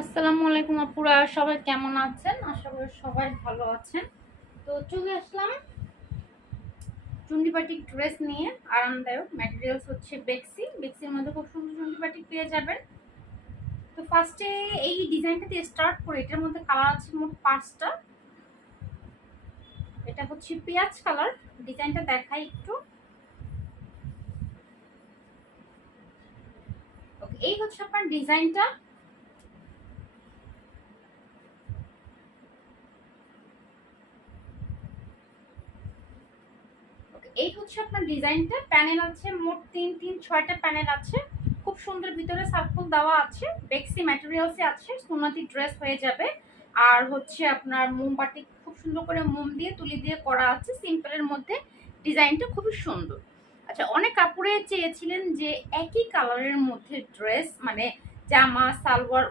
আসসালামু আলাইকুম আপুরা, সবাই কেমন আছেন? আশা করি সবাই ভালো আছেন। তো চলে আসলাম চুন্ডিবাটিক ড্রেস নিয়ে। আরামদায়ক ম্যাটেরিয়ালস হচ্ছে বেক্সির মধ্যে খুব সুন্দর চুন্ডিবাটিক পেয়ে যাবেন। তো ফার্স্টে এই ডিজাইনটা দিয়ে স্টার্ট করে, এটার মধ্যে কালার আছে মোট 5টা। এটা হচ্ছে পেঁয়াজ কালার। ডিজাইনটা দেখাই একটু। ওকে, এই হচ্ছে আপনার ডিজাইনটা। এই হচ্ছে আপনার ডিজাইনটা। প্যানেল আছে মোট 6টা প্যানেল আছে। খুব সুন্দর, ভিতরে সার্কুল দেওয়া আছে। বেক্সি ম্যাটেরিয়ালসে আছে, সুন্নতি ড্রেস হয়ে যাবে। আর হচ্ছে আপনার মোমবাতি খুব সুন্দর করে মোম দিয়ে তুলি দিয়ে করা আছে সিম্পলের মধ্যে। ডিজাইনটা খুবই সুন্দর। আচ্ছা, অনেক কাপড়ে চেয়েছিলেন যে একই কালারের মধ্যে ড্রেস, মানে জামা সালোয়ার